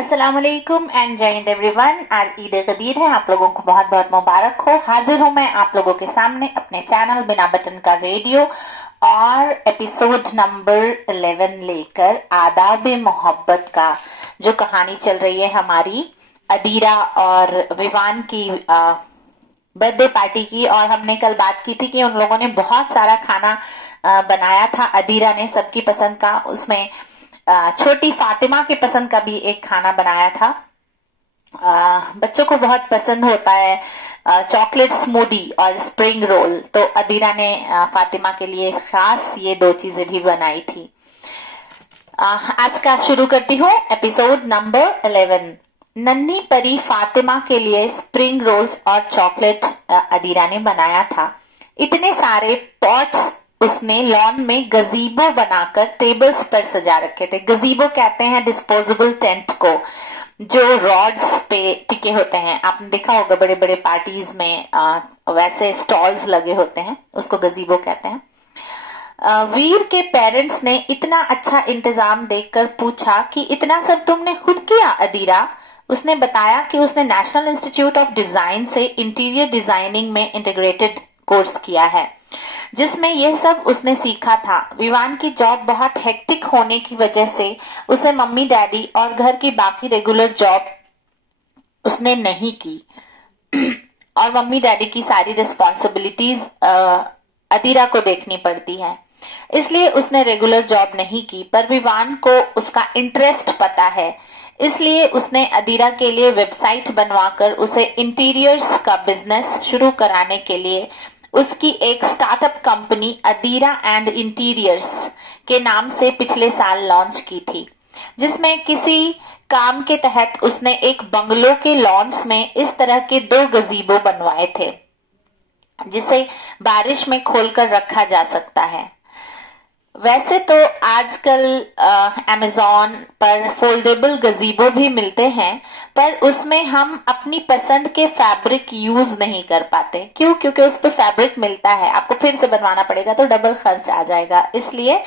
अस्सलाम वालेकुम एंड जय हिंद एवरीवन। आज ईद कदीर है, आप लोगों को बहुत बहुत मुबारक हो। हाजिर हूँ मैं आप लोगों के सामने अपने चैनल बिना बटन का रेडियो और एपिसोड नंबर 11 लेकर आदाब मोहब्बत का जो कहानी चल रही है हमारी अदीरा और विवान की बर्थडे पार्टी की। और हमने कल बात की थी कि उन लोगों ने बहुत सारा खाना बनाया था, अदीरा ने सबकी पसंद का। उसमें छोटी फातिमा के पसंद का भी एक खाना बनाया था। बच्चों को बहुत पसंद होता है चॉकलेट स्मूदी और स्प्रिंग रोल, तो अदीरा ने फातिमा के लिए खास ये दो चीजें भी बनाई थी। आज का शुरू करती हूँ एपिसोड नंबर 11। नन्ही परी फातिमा के लिए स्प्रिंग रोल्स और चॉकलेट अदीरा ने बनाया था। इतने सारे पॉट्स उसने लॉन में गजीबो बनाकर टेबल्स पर सजा रखे थे। गजीबो कहते हैं डिस्पोजेबल टेंट को, जो रॉड्स पे टिके होते हैं। आपने देखा होगा बड़े बड़े पार्टीज में वैसे स्टॉल्स लगे होते हैं, उसको गजीबो कहते हैं। वीर के पेरेंट्स ने इतना अच्छा इंतजाम देखकर पूछा कि इतना सब तुमने खुद किया अदीरा? उसने बताया कि उसने नेशनल इंस्टीट्यूट ऑफ डिजाइन से इंटीरियर डिजाइनिंग में इंटीग्रेटेड कोर्स किया है, जिसमें यह सब उसने सीखा था। विवान की जॉब बहुत हेक्टिक होने की वजह से उसे मम्मी डैडी और घर की बाकी रेगुलर जॉब उसने नहीं की और मम्मी डैडी की सारी रिस्पॉन्सिबिलिटीज अदीरा को देखनी पड़ती है, इसलिए उसने रेगुलर जॉब नहीं की। पर विवान को उसका इंटरेस्ट पता है, इसलिए उसने अदीरा के लिए वेबसाइट बनवाकर उसे इंटीरियर्स का बिजनेस शुरू कराने के लिए उसकी एक startup company Adira and interiors के नाम से पिछले साल लॉन्च की थी, जिसमें किसी काम के तहत उसने एक बंगलो के लॉन्स में इस तरह के 2 गजीबो बनवाए थे, जिसे बारिश में खोलकर रखा जा सकता है। वैसे तो आजकल अमेज़न पर फोल्डेबल गजीबो भी मिलते हैं, पर उसमें हम अपनी पसंद के फैब्रिक यूज नहीं कर पाते। क्यों? क्योंकि उस पर फैब्रिक मिलता है, आपको फिर से बनवाना पड़ेगा तो डबल खर्च आ जाएगा। इसलिए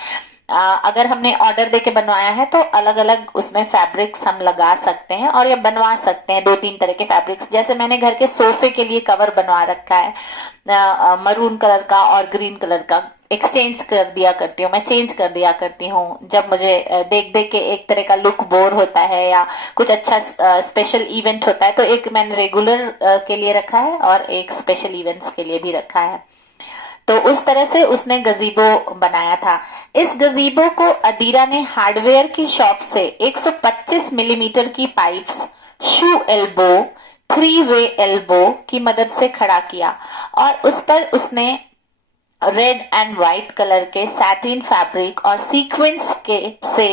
अगर हमने ऑर्डर देके बनवाया है तो अलग अलग उसमें फैब्रिक्स हम लगा सकते हैं और ये बनवा सकते हैं 2-3 तरह के फैब्रिक्स। जैसे मैंने घर के सोफे के लिए कवर बनवा रखा है मरून कलर का और ग्रीन कलर का। एक्सचेंज कर दिया करती हूँ, मैं चेंज कर दिया करती हूँ जब मुझे देख देख के एक तरह का लुक बोर होता है या कुछ अच्छा स्पेशल इवेंट होता है, तो एक मैंने रेगुलर के लिए रखा है और एक स्पेशल इवेंट्स के लिए भी रखा है। तो उस तरह से उसने गजीबो बनाया था। इस गजीबो को अदीरा ने हार्डवेयर की शॉप से 125 मिलीमीटर की पाइप्स, शू एल्बो, 3-वे एल्बो की मदद से खड़ा किया और उस पर उसने रेड एंड व्हाइट कलर के सैटिन फैब्रिक और सीक्वेंस के से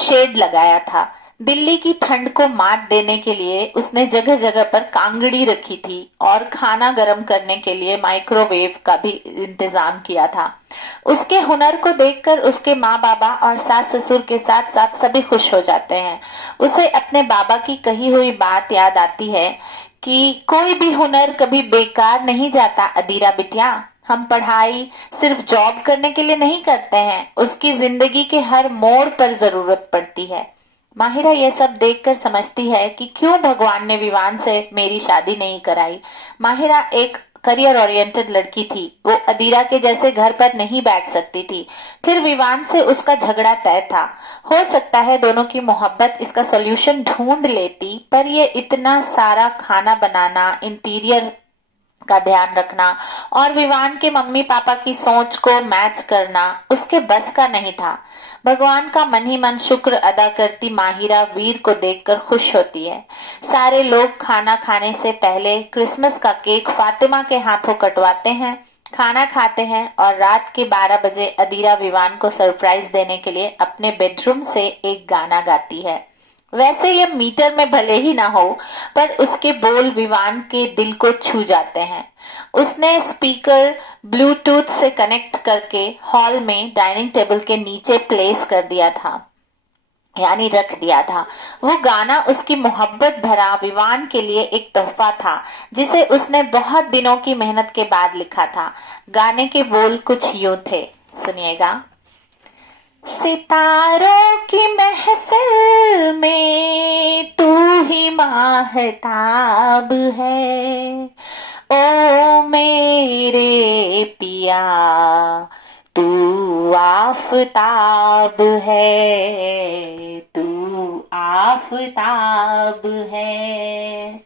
शेड लगाया था। दिल्ली की ठंड को मात देने के लिए उसने जगह जगह पर कांगड़ी रखी थी और खाना गर्म करने के लिए माइक्रोवेव का भी इंतजाम किया था। उसके हुनर को देखकर उसके माँ बाबा और सास ससुर के साथ साथ सभी खुश हो जाते हैं। उसे अपने बाबा की कही हुई बात याद आती है कि कोई भी हुनर कभी बेकार नहीं जाता अदीरा बिटिया। हम पढ़ाई सिर्फ जॉब करने के लिए नहीं करते हैं, उसकी जिंदगी के हर मोड़ पर जरूरत पड़ती है। माहिरा यह सब देखकर समझती है कि क्यों भगवान ने विवान से मेरी शादी नहीं कराई। माहिरा एक करियर ओरिएंटेड लड़की थी, वो अदीरा के जैसे घर पर नहीं बैठ सकती थी। फिर विवान से उसका झगड़ा तय था। हो सकता है दोनों की मोहब्बत इसका सॉल्यूशन ढूंढ लेती, पर ये इतना सारा खाना बनाना, इंटीरियर का ध्यान रखना और विवान के मम्मी पापा की सोच को मैच करना उसके बस का नहीं था। भगवान का मन ही मन शुक्र अदा करती माहिरा वीर को देखकर खुश होती है। सारे लोग खाना खाने से पहले क्रिसमस का केक फातिमा के हाथों कटवाते हैं, खाना खाते हैं और रात के 12 बजे अदीरा विवान को सरप्राइज देने के लिए अपने बेडरूम से एक गाना गाती है। वैसे ये मीटर में भले ही ना हो, पर उसके बोल विवान के दिल को छू जाते हैं। उसने स्पीकर ब्लूटूथ से कनेक्ट करके हॉल में डाइनिंग टेबल के नीचे प्लेस कर दिया था, यानी रख दिया था। वो गाना उसकी मोहब्बत भरा विवान के लिए एक तोहफा था, जिसे उसने बहुत दिनों की मेहनत के बाद लिखा था। गाने के बोल कुछ यूं थे, सुनिएगा। सितारों की महफिल में माहताब है। ओ मेरे पिया तू आफताब है, तू आफताब है।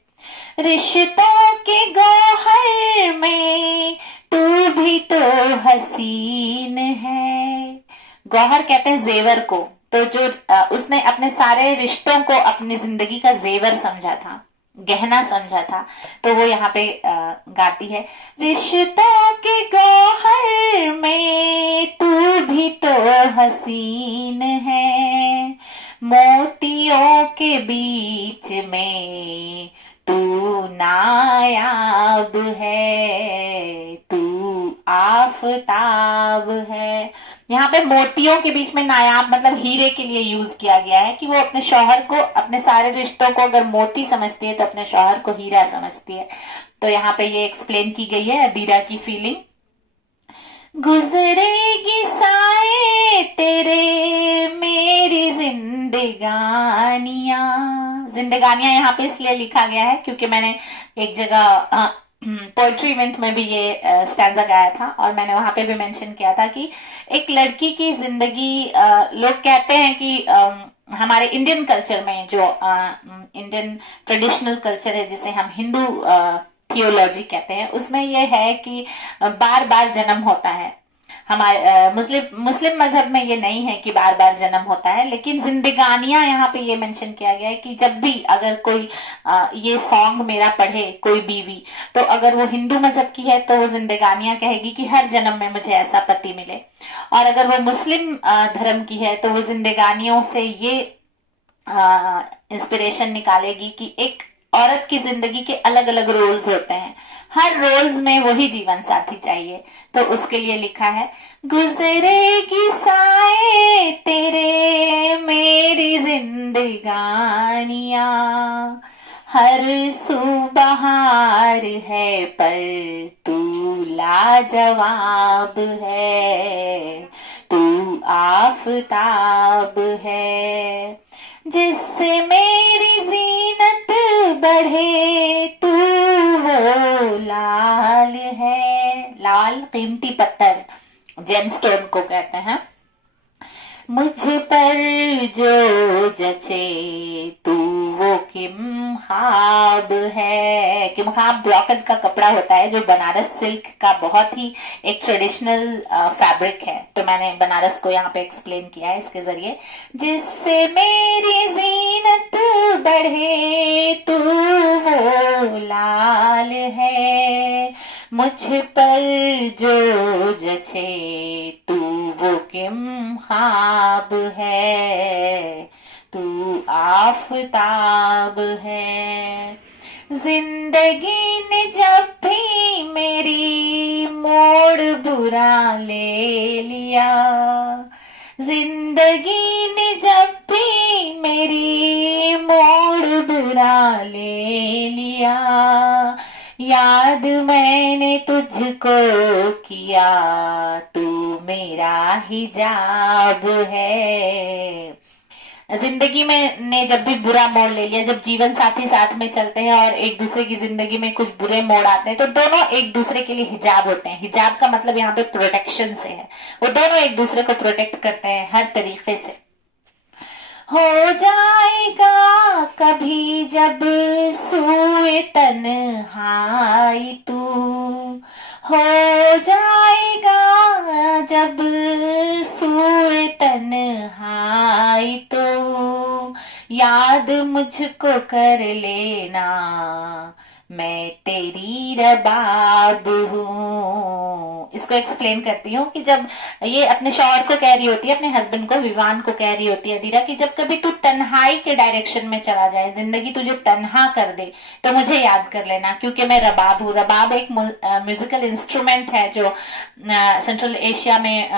रिश्तों के गौहर में तू भी तो हसीन है। गौहर कहते हैं जेवर को, तो जो उसने अपने सारे रिश्तों को अपनी जिंदगी का जेवर समझा था, गहना समझा था, तो वो यहाँ पे गाती है, रिश्तों के गौहर में तू भी तो हसीन है, मोतियों के बीच में तू नायाब है, तू आफताब है। यहाँ पे मोतियों के बीच में नायाब मतलब हीरे के लिए यूज किया गया है कि वो अपने शौहर को, अपने सारे रिश्तों को अगर मोती समझती है तो अपने शौहर को हीरा समझती है। तो यहाँ पे ये एक्सप्लेन की गई है अदीरा की फीलिंग। गुजरेगी साए तेरे मेरी जिंदगानियां। जिंदगानियां यहाँ पे इसलिए लिखा गया है क्योंकि मैंने एक जगह पोएट्री इवेंट में भी ये स्टैंजा गाया था और मैंने वहां पे भी मेंशन किया था कि एक लड़की की जिंदगी, लोग कहते हैं कि हमारे इंडियन कल्चर में जो इंडियन ट्रेडिशनल कल्चर है जिसे हम हिंदू थियोलॉजी कहते हैं, उसमें यह है कि बार बार जन्म होता है। हमारे मुस्लिम मजहब में ये नहीं है कि बार बार जन्म होता है, लेकिन जिंदगानियां यहाँ पे ये मेंशन किया गया है कि जब भी अगर कोई ये सॉन्ग मेरा पढ़े कोई बीवी, तो अगर वो हिंदू मजहब की है तो वो जिंदगानियां कहेगी कि हर जन्म में मुझे ऐसा पति मिले, और अगर वो मुस्लिम धर्म की है तो वो जिंदगानियों से ये इंस्पिरेशन निकालेगी कि एक औरत की जिंदगी के अलग अलग रोल्स होते हैं, हर रोल्स में वही जीवन साथी चाहिए। तो उसके लिए लिखा है, गुजरेगी साए तेरे मेरी जिंदगानियां, हर सुबहार है पर तू लाजवाब है, तू आफताब है, जिससे मेरी जीनत बढ़े तू वो लाल है। लाल कीमती पत्थर, जेमस्टोन को कहते हैं। मुझ पर जो जचे तू वो किम खाब है। किम खाब ब्रॉकेट का कपड़ा होता है जो बनारस सिल्क का बहुत ही एक ट्रेडिशनल फैब्रिक है, तो मैंने बनारस को यहाँ पे एक्सप्लेन किया है इसके जरिए। जिससे मेरी जीनत बढ़े तू वो लाल है, मुझ पर जो जचे तू वो किम खाब है, तू आफताब है। जिंदगी ने जब भी मेरी मोड़ बुरा ले लिया, जिंदगी ने जब भी मेरी मोड़ बुरा ले लिया, याद मैंने तुझको किया तू मेरा हिजाब है। जिंदगी में ने जब भी बुरा मोड़ ले लिया, जब जीवन साथी साथ में चलते हैं और एक दूसरे की जिंदगी में कुछ बुरे मोड़ आते हैं तो दोनों एक दूसरे के लिए हिजाब होते हैं। हिजाब का मतलब यहाँ पे प्रोटेक्शन से है, वो दोनों एक दूसरे को प्रोटेक्ट करते हैं हर तरीके से। हो जाएगा कभी जब सोए तन्हाई तू, हो जाएगा जब सोए तन्हाई तो, याद मुझको कर लेना मैं तेरी रबाब हूँ। इसको एक्सप्लेन करती हूँ कि जब ये अपने शौहर को कह रही होती है, अपने हस्बैंड को, विवान को कह रही होती है अदीरा कि जब कभी तू तन्हाई के डायरेक्शन में चला जाए, जिंदगी तुझे तन्हा कर दे, तो मुझे याद कर लेना, क्योंकि मैं रबाब हूँ। रबाब एक म्यूजिकल इंस्ट्रूमेंट है जो सेंट्रल एशिया में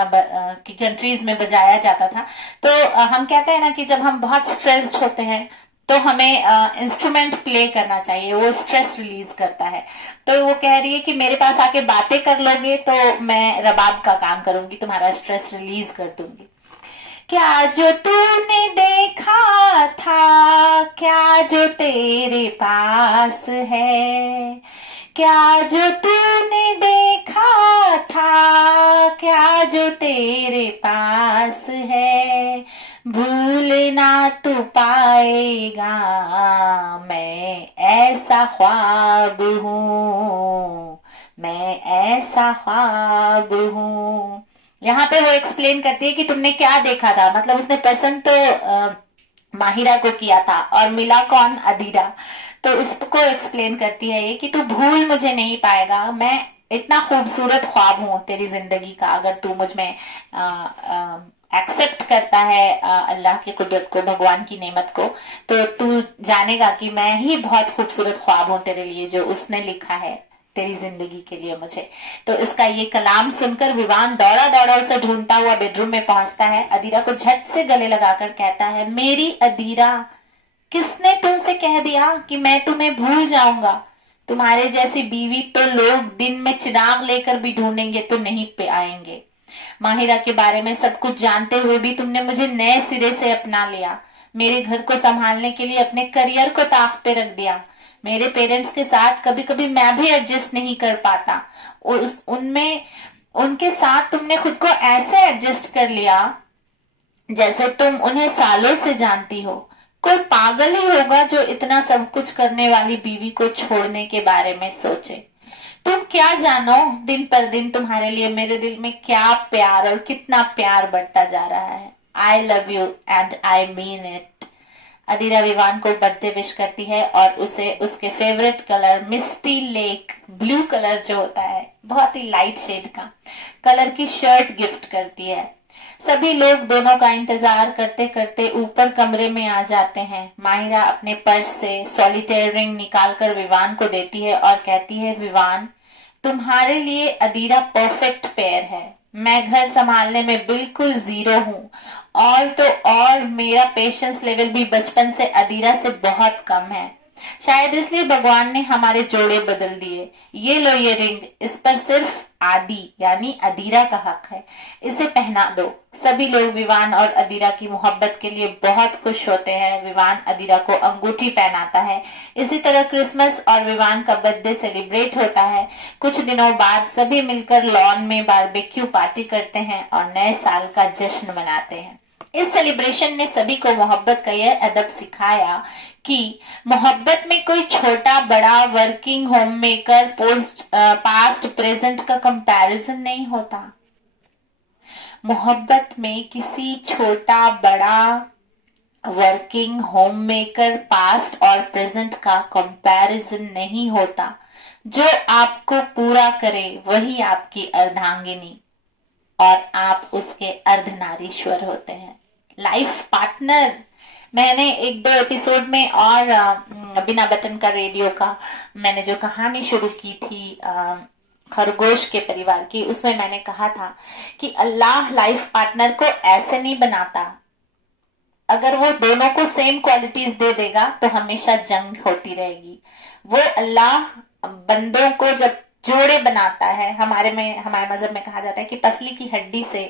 की कंट्रीज में बजाया जाता था। तो हम कहते हैं ना कि जब हम बहुत स्ट्रेस्ड होते हैं तो हमें इंस्ट्रूमेंट प्ले करना चाहिए, वो स्ट्रेस रिलीज करता है। तो वो कह रही है कि मेरे पास आके बातें कर लोगे तो मैं रबाब का काम करूंगी, तुम्हारा स्ट्रेस रिलीज कर दूंगी। क्या जो तूने देखा था, क्या जो तेरे पास है, क्या जो तूने देखा था, क्या जो तेरे पास है, भूलना तू पाएगा, मैं ऐसा ख्वाब हूँ, मैं ऐसा ख्वाब हूँ। यहाँ पे वो एक्सप्लेन करती है कि तुमने क्या देखा था, मतलब उसने पसंद तो माहिरा को किया था और मिला कौन, अदीरा। तो इसको एक्सप्लेन करती है ये कि तू भूल मुझे नहीं पाएगा, मैं इतना खूबसूरत ख्वाब हूँ तेरी जिंदगी का, अगर तू मुझ में एक्सेप्ट करता है अल्लाह की कुदरत को, भगवान की नेमत को, तो तू जानेगा कि मैं ही बहुत खूबसूरत ख्वाब हूँ तेरे लिए, जो उसने लिखा है तेरी जिंदगी के लिए मुझे। तो इसका ये कलाम सुनकर विवान दौड़ा दौड़ा उसे ढूंढता हुआ बेडरूम में पहुंचता है। अदीरा को झट से गले लगाकर कहता है, मेरी अदीरा, किसने तुमसे कह दिया कि मैं तुम्हें भूल जाऊंगा? तुम्हारे जैसी बीवी तो लोग दिन में चिराग लेकर भी ढूंढेंगे तो नहीं पे आएंगे। माहिरा के बारे में सब कुछ जानते हुए भी तुमने मुझे नए सिरे से अपना लिया, मेरे घर को संभालने के लिए अपने करियर को ताक पे रख दिया। मेरे पेरेंट्स के साथ कभी कभी मैं भी एडजस्ट नहीं कर पाता, उनमें उनके साथ तुमने खुद को ऐसे एडजस्ट कर लिया जैसे तुम उन्हें सालों से जानती हो। कोई पागल ही होगा जो इतना सब कुछ करने वाली बीवी को छोड़ने के बारे में सोचे। तुम क्या जानो दिन पर दिन तुम्हारे लिए मेरे दिल में क्या प्यार और कितना प्यार बढ़ता जा रहा है। I love you and I mean it. Adira Vivaan को बर्थडे विश करती है और उसे उसके favourite colour misty lake blue colour जो होता है, बहुत ही लाइट शेड का कलर की शर्ट गिफ्ट करती है। सभी लोग दोनों का इंतजार करते करते ऊपर कमरे में आ जाते हैं। माहिरा अपने पर्स से सॉलिटेयर रिंग निकालकर विवान को देती है और कहती है, विवान, तुम्हारे लिए अदीरा परफेक्ट पेयर है। मैं घर संभालने में बिल्कुल जीरो हूँ, और तो और मेरा पेशेंस लेवल भी बचपन से अदीरा से बहुत कम है। शायद इसलिए भगवान ने हमारे जोड़े बदल दिए। ये लो ये रिंग, इस पर सिर्फ आदि यानी अदीरा का हक है, इसे पहना दो। सभी लोग विवान और अदीरा की मोहब्बत के लिए बहुत खुश होते हैं। विवान अदीरा को अंगूठी पहनाता है। इसी तरह क्रिसमस और विवान का बर्थडे सेलिब्रेट होता है। कुछ दिनों बाद सभी मिलकर लॉन में बारबेक्यू पार्टी करते हैं और नए साल का जश्न मनाते हैं। इस सेलिब्रेशन ने सभी को मोहब्बत का यह अदब सिखाया कि मोहब्बत में कोई छोटा बड़ा, working, home maker, past present का कंपैरिजन नहीं होता। मोहब्बत में किसी छोटा बड़ा, वर्किंग, होम मेकर, पास्ट और प्रेजेंट का कंपैरिजन नहीं होता। जो आपको पूरा करे वही आपकी अर्धांगिनी और आप उसके अर्धनारीश्वर होते हैं। लाइफ पार्टनर, मैंने एक दो एपिसोड में और बिना बटन का रेडियो का मैंने जो कहानी शुरू की थी खरगोश के परिवार की, उसमें मैंने कहा था कि अल्लाह लाइफ पार्टनर को ऐसे नहीं बनाता। अगर वो दोनों को सेम क्वालिटीज दे देगा तो हमेशा जंग होती रहेगी। वो अल्लाह बंदों को जब जोड़े बनाता है, हमारे मजहब में कहा जाता है कि पसली की हड्डी से,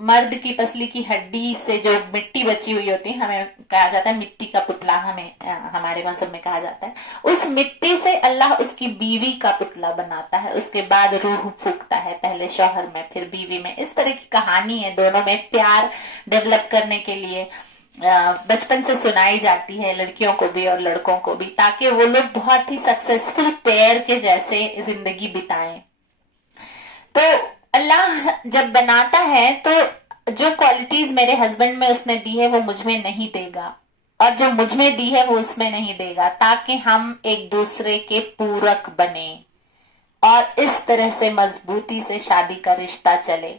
मर्द की पसली की हड्डी से जो मिट्टी बची हुई होती है, हमें कहा जाता है मिट्टी का पुतला, हमारे मजहब में कहा जाता है। उस मिट्टी से अल्लाह उसकी बीवी का पुतला बनाता है, उसके बाद रूह फूकता है, पहले शौहर में फिर बीवी में। इस तरह की कहानी है, दोनों में प्यार डेवलप करने के लिए बचपन से सुनाई जाती है, लड़कियों को भी और लड़कों को भी, ताकि वो लोग बहुत ही सक्सेसफुल पेयर के जैसे जिंदगी बिताएं। तो अल्लाह जब बनाता है तो जो क्वालिटीज मेरे हस्बैंड में उसने दी है वो मुझ में नहीं देगा, और जो मुझ में दी है वो उसमें नहीं देगा, ताकि हम एक दूसरे के पूरक बने और इस तरह से मजबूती से शादी का रिश्ता चले।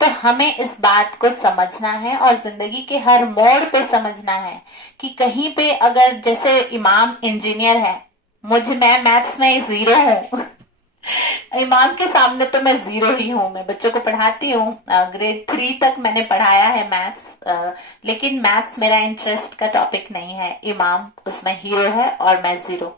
तो हमें इस बात को समझना है और जिंदगी के हर मोड़ पे समझना है कि कहीं पे अगर जैसे इमाम इंजीनियर है, मैं मैथ्स में जीरो हूँ इमाम के सामने तो मैं जीरो ही हूँ। मैं बच्चों को पढ़ाती हूँ, ग्रेड 3 तक मैंने पढ़ाया है मैथ्स, लेकिन मैथ्स मेरा इंटरेस्ट का टॉपिक नहीं है। इमाम उसमें हीरो है और मैं जीरो।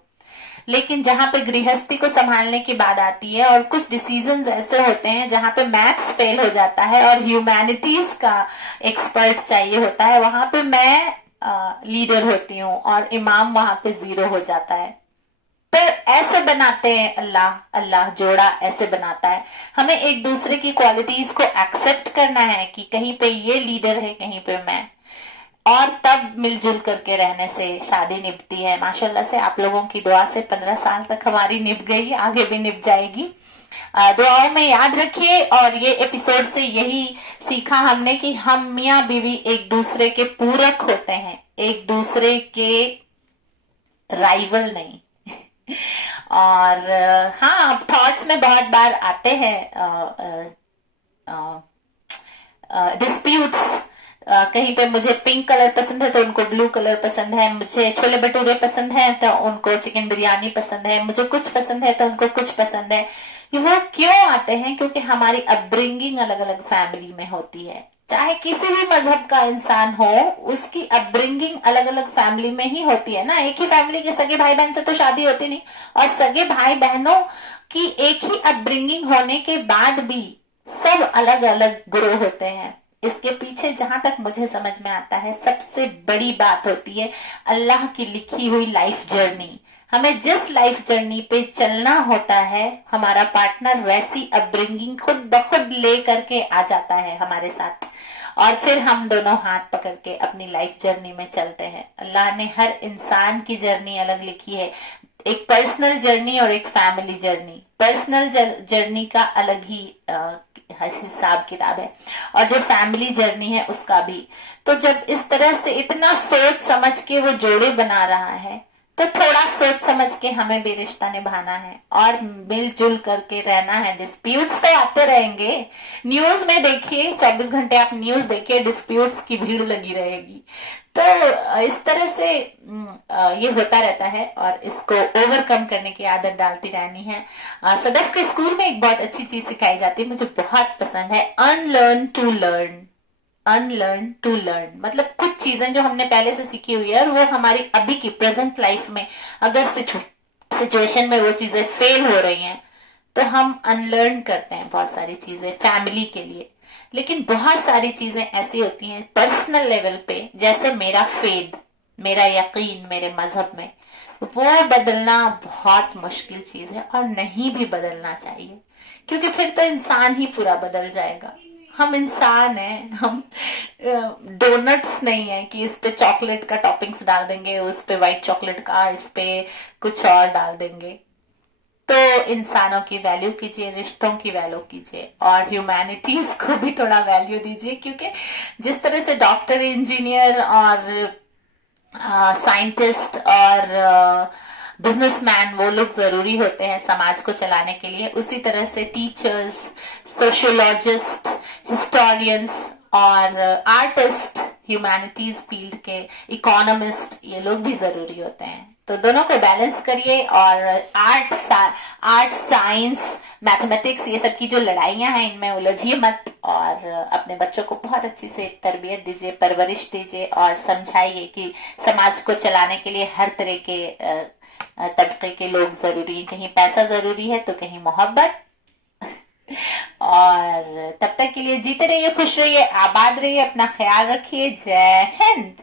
लेकिन जहां पे गृहस्थी को संभालने की बात आती है और कुछ डिसीजंस ऐसे होते हैं जहां पे मैथ्स फेल हो जाता है और ह्यूमैनिटीज का एक्सपर्ट चाहिए होता है, वहां पे मैं लीडर होती हूँ और इमाम वहां पे 0 हो जाता है। तो ऐसे बनाते हैं, अल्लाह अल्लाह जोड़ा ऐसे बनाता है। हमें एक दूसरे की क्वालिटीज को एक्सेप्ट करना है कि कहीं पे ये लीडर है, कहीं पे मैं, और तब मिलजुल करके रहने से शादी निभती है। माशाल्लाह से आप लोगों की दुआ से 15 साल तक हमारी निभ गई, आगे भी निभ जाएगी। दुआओं में याद रखिए। और ये एपिसोड से यही सीखा हमने कि हम मियाँ बीवी एक दूसरे के पूरक होते हैं, एक दूसरे के राइवल नहीं। और हाँ, थॉट्स में बहुत बार आते हैं डिस्प्यूट्स। कहीं पे मुझे पिंक कलर पसंद है तो उनको ब्लू कलर पसंद है, मुझे छोले भटूरे पसंद है तो उनको चिकन बिरयानी पसंद है, मुझे कुछ पसंद है तो उनको कुछ पसंद है। वो क्यों आते हैं? क्योंकि हमारी अपब्रिंगिंग अलग अलग फैमिली में होती है। चाहे किसी भी मजहब का इंसान हो, उसकी अपब्रिंगिंग अलग अलग फैमिली में ही होती है ना। एक ही फैमिली के सगे भाई बहन से तो शादी होती नहीं, और सगे भाई बहनों की एक ही अपब्रिंगिंग होने के बाद भी सब अलग अलग ग्रो होते हैं। इसके पीछे जहां तक मुझे समझ में आता है, सबसे बड़ी बात होती है अल्लाह की लिखी हुई लाइफ जर्नी। हमें जिस लाइफ जर्नी पे चलना होता है, हमारा पार्टनर वैसी अपब्रिंगिंग खुद ब खुद ले करके आ जाता है हमारे साथ, और फिर हम दोनों हाथ पकड़ के अपनी लाइफ जर्नी में चलते हैं। अल्लाह ने हर इंसान की जर्नी अलग लिखी है, एक पर्सनल जर्नी और एक फैमिली जर्नी। पर्सनल जर्नी का अलग ही हिसाब किताब है, और जो फैमिली जर्नी है उसका भी। तो जब इस तरह से इतना सोच समझ के वो जोड़े बना रहा है, तो थोड़ा सोच समझ के हमें भी रिश्ता निभाना है और मिलजुल करके रहना है। डिस्प्यूट्स तो आते रहेंगे, न्यूज में देखिए, 24 घंटे आप न्यूज देखिए, डिस्प्यूट्स की भीड़ लगी रहेगी। तो इस तरह से ये होता रहता है, और इसको ओवरकम करने की आदत डालती रहनी है। सदैव के स्कूल में एक बहुत अच्छी चीज सिखाई जाती है, मुझे बहुत पसंद है, unlearn to learn. Unlearn to learn मतलब कुछ चीजें जो हमने पहले से सीखी हुई है और वो हमारी अभी की प्रेजेंट लाइफ में अगर सिचुएशन में वो चीजें फेल हो रही हैं, तो हम अनलर्न करते हैं बहुत सारी चीजें फैमिली के लिए। लेकिन बहुत सारी चीजें ऐसी होती हैं पर्सनल लेवल पे, जैसे मेरा फेद, मेरा यकीन मेरे मजहब में, वो बदलना बहुत मुश्किल चीज है और नहीं भी बदलना चाहिए, क्योंकि फिर तो इंसान ही पूरा बदल जाएगा। हम इंसान हैं, हम डोनट्स नहीं है कि इस पे चॉकलेट का टॉपिंग्स डाल देंगे, उस पे व्हाइट चॉकलेट का, इस पे कुछ और डाल देंगे। तो इंसानों की वैल्यू कीजिए, रिश्तों की वैल्यू कीजिए, और ह्यूमैनिटीज को भी थोड़ा वैल्यू दीजिए। क्योंकि जिस तरह से डॉक्टर, इंजीनियर और साइंटिस्ट और बिजनेसमैन वो लोग जरूरी होते हैं समाज को चलाने के लिए, उसी तरह से टीचर्स, सोशियोलॉजिस्ट, हिस्टोरियंस और आर्टिस्ट, ह्यूमैनिटीज फील्ड के इकोनॉमिस्ट, ये लोग भी जरूरी होते हैं। तो दोनों को बैलेंस करिए, और आर्ट, साइंस, मैथमेटिक्स, ये सब की जो लड़ाइयां हैं इनमें उलझिए मत, और अपने बच्चों को बहुत अच्छी से तरबियत दीजिए, परवरिश दीजिए, और समझाइए कि समाज को चलाने के लिए हर तरह के तबके के लोग जरूरी हैं। कहीं पैसा जरूरी है तो कहीं मोहब्बत। और तब तक के लिए जीते रहिए, खुश रहिए, आबाद रहिए, अपना ख्याल रखिए। जय हिंद।